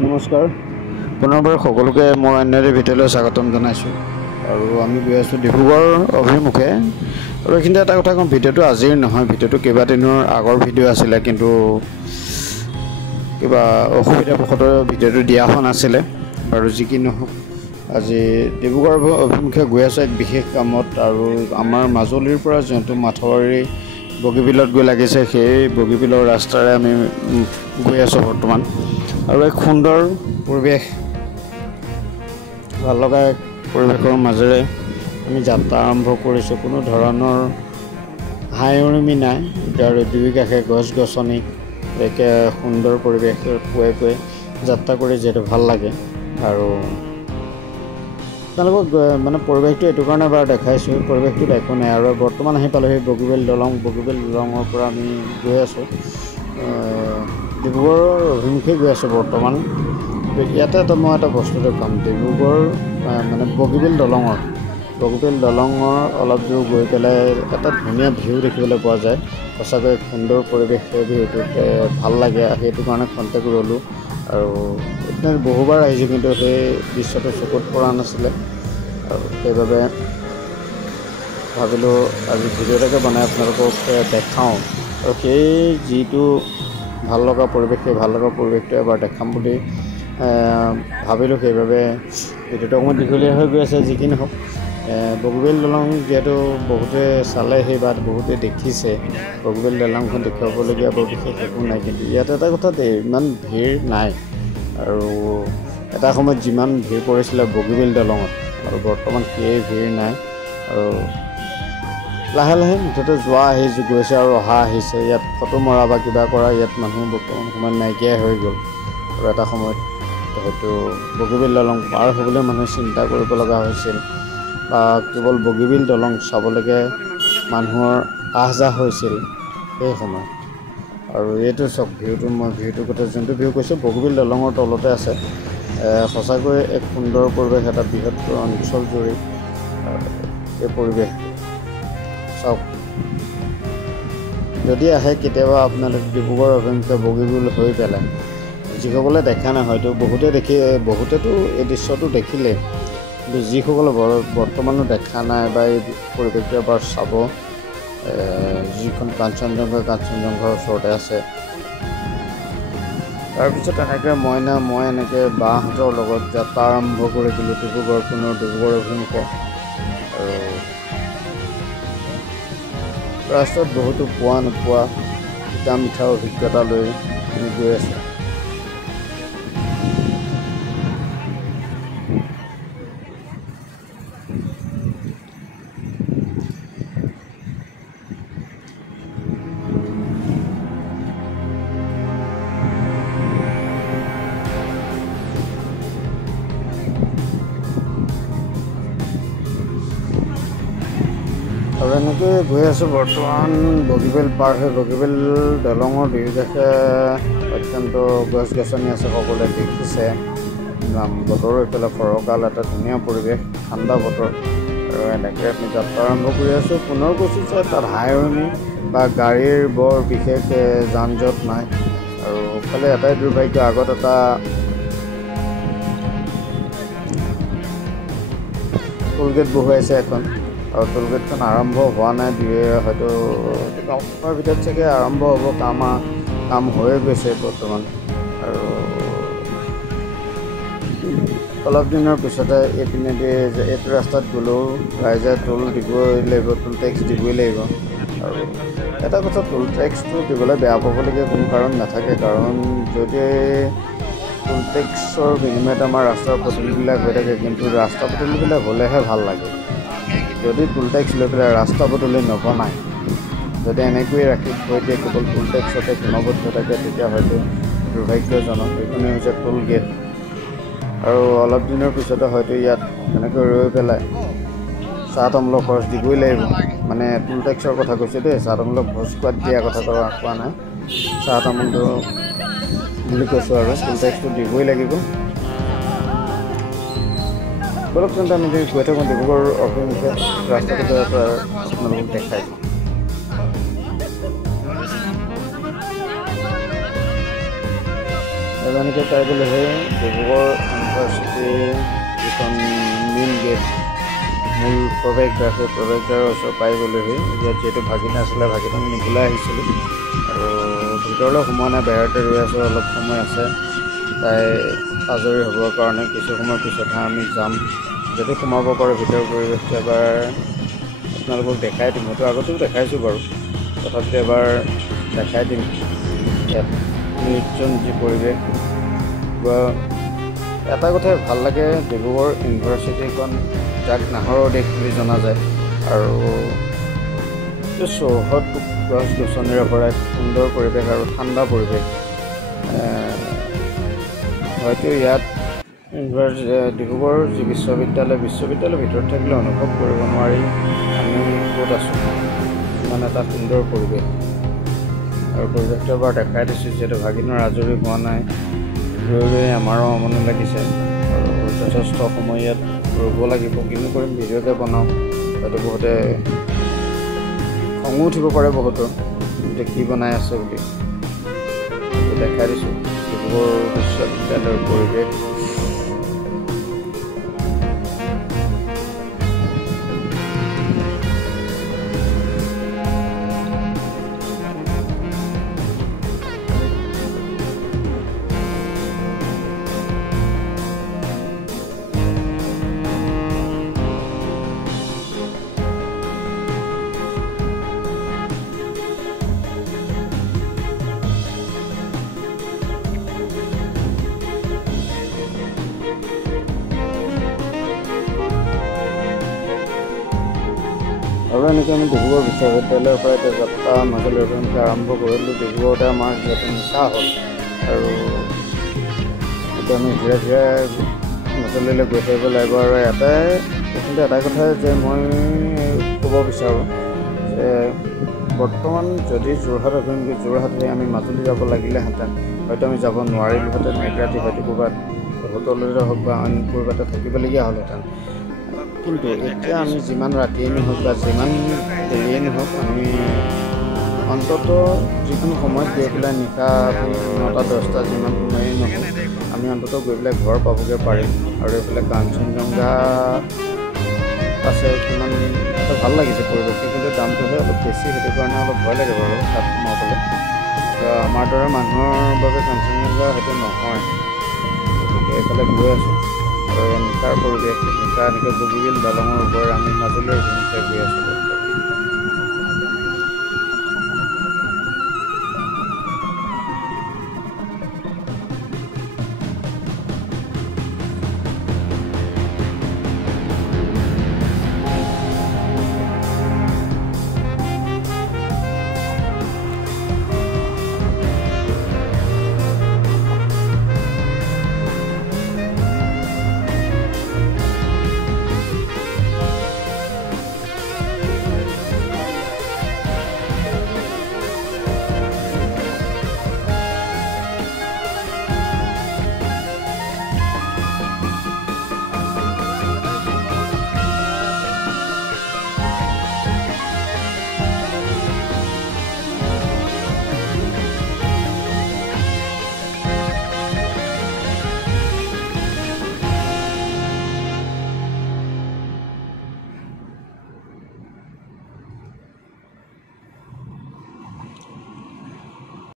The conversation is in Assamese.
নমস্কাৰ পুনৰবাৰ সকলোকে মই অন্যৰে ভিতৰলৈ স্বাগতম জনাইছোঁ আৰু আমি গৈ আছোঁ ডিব্ৰুগড় অভিমুখে আৰু এইখিনিতে এটা কথা কম ভিডিঅ'টো আজিৰ নহয় ভিডিঅ'টো কেইবাদিনৰ আগৰ ভিডিঅ' আছিলে কিন্তু কিবা অসুবিধাবশতঃ ভিডিঅ'টো দিয়া হোৱা নাছিলে আৰু যি কি নহওক আজি ডিব্ৰুগড় অভিমুখে গৈ আছোঁ এক বিশেষ কামত আৰু আমাৰ মাজুলীৰ পৰা যোনটো মাথাউৰি বগীবিলত গৈ লাগিছে সেই বগীবিলৰ ৰাস্তাৰে আমি গৈ আছোঁ বৰ্তমান আৰু এক সুন্দৰ পৰিৱেশ ভাল লগা পৰিৱেশৰ মাজেৰে আমি যাত্ৰা আৰম্ভ কৰিছোঁ কোনো ধৰণৰ হাইউৰুমি নাই আৰু দুই কাষে গছ গছনি একে সুন্দৰ পৰিৱেশৰ পুৱাই পুৱাই যাত্ৰা কৰি যিহেতু ভাল লাগে আৰু আপোনালোকক মানে পৰিৱেশটো এইটো কাৰণে বাৰু দেখাইছোঁ পৰিৱেশটোত একো নাই আৰু বৰ্তমান আহি পালোঁ সেই বগীবিল দলঙৰ পৰা আমি গৈ আছোঁ ডিব্ৰুগড়ৰ অভিমুখে গৈ আছোঁ বৰ্তমান ইয়াতে মই এটা বস্তু দেখাম ডিব্ৰুগড় মানে বগীবিল দলঙৰ অলপ দূৰ গৈ পেলাই এটা ধুনীয়া ভিউ দেখিবলৈ পোৱা যায় সঁচাকৈ সুন্দৰ পৰিৱেশ সেই ভিউটোত ভাল লাগে সেইটো কাৰণে কণ্টেক্ট ল'লোঁ আৰু এতিয়া বহুবাৰ আহিছোঁ কিন্তু সেই দৃশ্যটো চকুত পৰা নাছিলে আৰু সেইবাবে ভাবিলোঁ আজি ভিডিঅ' এটাকে বনাই আপোনালোকক দেখাওঁ আৰু সেই যিটো ভাল লগা পৰিৱেশ সেই ভাল লগা পৰিৱেশটো এবাৰ দেখাম বুলি ভাবিলোঁ সেইবাবে ভিডিঅ'টো অকণমান দীঘলীয়া হৈ গৈ আছে যি কি নহওক বগীবিল দলং যিহেতু বহুতে চালে সেই বাট বহুতে দেখিছে বগীবিল দলংখন দেখুৱাবলগীয়া বৰ বিশেষ একো নাই কিন্তু ইয়াত এটা কথা ইমান ভিৰ নাই আৰু এটা সময়ত যিমান ভিৰ পৰিছিলে বগীবিল দলঙত আৰু বৰ্তমান সেই ভিৰ নাই আৰু লাহে লাহে মুঠতে যোৱা গৈছে আৰু অহা আহিছে ইয়াত ফটো মৰা বা কিবা কৰা ইয়াত মানুহ বৰ্তমান সময়ত নাইকিয়াই হৈ গ'ল আৰু এটা সময়ত হয়তো বগীবিল দলং পাৰ হ'বলৈ মানুহে চিন্তা কৰিব লগা হৈছিল বা কেৱল বগীবিল দলং চাবলৈকে মানুহৰ আহ যাহ হৈছিল সেই সময়ত আৰু এইটো চাওক ভিউটোৰ কথা যোনটো ভিউ কৈছোঁ বগীবিল দলঙৰ তলতে আছে সঁচাকৈ এক সুন্দৰ পৰিৱেশ এটা বৃহত্তৰ অঞ্চল জুৰি এই পৰিৱেশ চাওক যদি আহে কেতিয়াবা আপোনালোকে ডিব্ৰুগড় অভিমুখে বগীবিল হৈ পেলাই যিসকলে দেখা নাই হয়তো বহুতেতো এই দৃশ্যটো দেখিলে কিন্তু যিসকলে বৰ্তমানো দেখা নাই বা এই পৰিৱেশটো এবাৰ চাব যিখন কাঞ্চনজংঘাৰ ওচৰতে আছে তাৰপিছত এনেকৈ মই এনেকৈ বাহঁতৰ লগত যাত্ৰা আৰম্ভ কৰি দিলোঁ ডিব্ৰুগড় অভিমুখে আৰু ৰাস্তাত বহুতো পোৱা নোপোৱা তিতা মিঠা অভিজ্ঞতা লৈ আমি গৈ আছোঁ আৰু এনেকৈ গৈ আছোঁ বৰ্তমান বগীবিল পাৰ হৈ বগীবিল দলঙৰ দুয়োকাষে অত্যন্ত গছ গছনি আছে সকলোৱে দেখিছে বতৰো এইফালে ফৰকাল এটা ধুনীয়া পৰিৱেশ ঠাণ্ডা বতৰ আৰু এনেকৈ আমি যাত্ৰা আৰম্ভ কৰি আছোঁ পুনৰ কৈছোঁ যে তাত হাইউৰুমি বা গাড়ীৰ বৰ বিশেষ যান জঁট নাই আৰু খালি এটাই দুৰ্ভাগ্য আগত এটা টোলগেট বহুৱাইছে এখন আৰু টোলগেটখন আৰম্ভ হোৱা নাই হয়তো সময়ৰ ভিতৰত চাগে আৰম্ভ হ'ব কাম হৈয়ে গৈছে বৰ্তমান আৰু অলপ দিনৰ পিছতে এইপিনেদি এইটো ৰাস্তাত গ'লেও ৰাইজে টোল দিবই লাগিব টোল টেক্স দিবই লাগিব আৰু এটা কথা টোল টেক্সটো দিবলৈ বেয়া পাবলগীয়া কোনো কাৰণ নাথাকে কাৰণ যদি টোল টেক্সৰ বিনিময়ত আমাৰ ৰাস্তাৰ পদূলিবিলাক হৈ থাকে কিন্তু ৰাস্তা পদূলিবিলাক হ'লেহে ভাল লাগে যদি টোল টেক্স লৈ পেলাই ৰাস্তা পদূলি নবনায় যদি এনেকৈয়ে ৰাখি থৈ দিয়ে কেৱল টোল টেক্সতে সীমাবদ্ধ থাকে তেতিয়া হয়তো দুৰ্ভাগ্যজনক এইখনেই হৈছে টোল গেট আৰু অলপ দিনৰ পিছতে হয়তো ইয়াত এনেকৈ ৰৈ পেলাই চাহ তামোলৰ খৰচ দিবই লাগিব মানে টোল টেক্সৰ কথা কৈছোঁ দেই চাহ তামোলৰ ভোজ খোৱাত দিয়া কথা কোৱা নাই চাহ তামোলটো বুলি কৈছোঁ আৰু টোল টেক্সটো দিবই লাগিব বলক তেন্তে আমি গৈ থাকোঁ ডিব্ৰুগড় অভিমুখে ৰাস্তাটো আপোনালোকক দেখাই দিওঁ আৰু এনেকৈ পাই গ'লেহে ডিব্ৰুগড় ইউনিভাৰ্চিটিৰ যিখন মেইন গেট মূল প্ৰৱেশদ্বাৰ সেই প্ৰৱেশদ্বাৰৰ ওচৰ পাই গ'লেহে ইয়াত যিহেতু ভাগিন আছিলে ভাগিনক নিবলৈ আহিছিলোঁ আৰু ভিতৰলৈ সোমোৱা নাই বাহিৰতে ৰৈ আছোঁ অলপ সময় আছে তাই আজৰি হ'বৰ কাৰণে কিছু সময়ৰ পিছতহে আমি যাম যদি সোমাব পাৰোঁ ভিতৰৰ পৰিৱেশটো এবাৰ আপোনালোকক দেখাই দিম মইতো আগতেও দেখাইছোঁ বাৰু তথাপিতো এবাৰ দেখাই দিম ইয়াত নিৰ্জন যি পৰিৱেশ বা এটা কথাই ভাল লাগে ডিব্ৰুগড় ইউনিভাৰ্চিটিখন যাক নাহৰৰ দেশ বুলি জনা যায় আৰু চৌহদ গছ গছনিৰে ভৰা এক সুন্দৰ পৰিৱেশ আৰু ঠাণ্ডা পৰিৱেশ হয়তো ইয়াত ডিব্ৰুগড় যি বিশ্ববিদ্যালয়ৰ ভিতৰত থাকিলে অনুভৱ কৰিব নোৱাৰি আমি ক'ত আছোঁ ইমান এটা সুন্দৰ পৰিৱেশ আৰু পৰিৱেশটো এবাৰ দেখাই দিছোঁ যিহেতু ভাগিনৰ আজৰি হোৱা নাই ৰৈ আমাৰো আমনি লাগিছে আৰু যথেষ্ট সময় ইয়াত ৰ'ব লাগিব কিনো কৰিম ভিডিঅ'কে বনাওঁ হয়তো বহুতে খঙো উঠিব পাৰে বহুতৰ এতিয়া কি বনাই আছে বুলি দেখাই দিছোঁ ডিব্ৰুগড় বিশ্ববিদ্যালয়ৰ পৰিৱেশ আৰু এনেকৈ আমি ডিব্ৰুগড় বিশ্ববিদ্যালয়ৰ পৰা এতিয়া যাত্ৰা মাজুলী অভিমুখে আৰম্ভ কৰিলোঁ ডিব্ৰুগড়তে আমাৰ যিহেতু নিশা হ'ল আৰু এতিয়া আমি ধীৰে ধীৰে মাজুলীলৈ গৈ থাকিব লাগিব আৰু এইখিনিতে এটাই কথা যে মই ক'ব বিচাৰোঁ যে বৰ্তমান যদি যোৰহাট অভিমুখে যোৰহাট হৈ আমি মাজুলী যাব লাগিলেহেঁতেন হয়তো আমি যাব নোৱাৰিলোহেঁতেন এক ৰাতি হয়তো ক'ৰবাত হোটেলতে হওক বা অইন ক'ৰবাতে থাকিবলগীয়া হ'লহেঁতেন কিন্তু এতিয়া আমি যিমান ৰাতিয়ে নহওক বা যিমান দেৰিয়ে নহওক আমি অন্ততঃ যিকোনো সময়ত গৈ পেলাই নিশা 9টা 10টা যিমান সময়েই নহওক আমি অন্ততঃ গৈ পেলাই ঘৰ পাবগৈ পাৰিম আৰু এইফালে কাঞ্চনজংঘা আছে কিমান এটা ভাল লাগিছে পৰিৱেশটো কিন্তু দামটোহে অলপ বেছি সেইটো কাৰণে অলপ ভয় লাগে বাৰু তাত সোমাবলৈ আমাৰ দৰে মানুহৰ বাবে কাঞ্চনজংঘা সেইটো নহয় গতিকে এইফালে গৈ আছোঁ আৰু নিশাৰ পৰিৱেশ নিশা এনেকৈ বগীবিল দলঙৰ ওপৰত আমি মাজুলীৰ অভিমুখে গৈ আছিলোঁ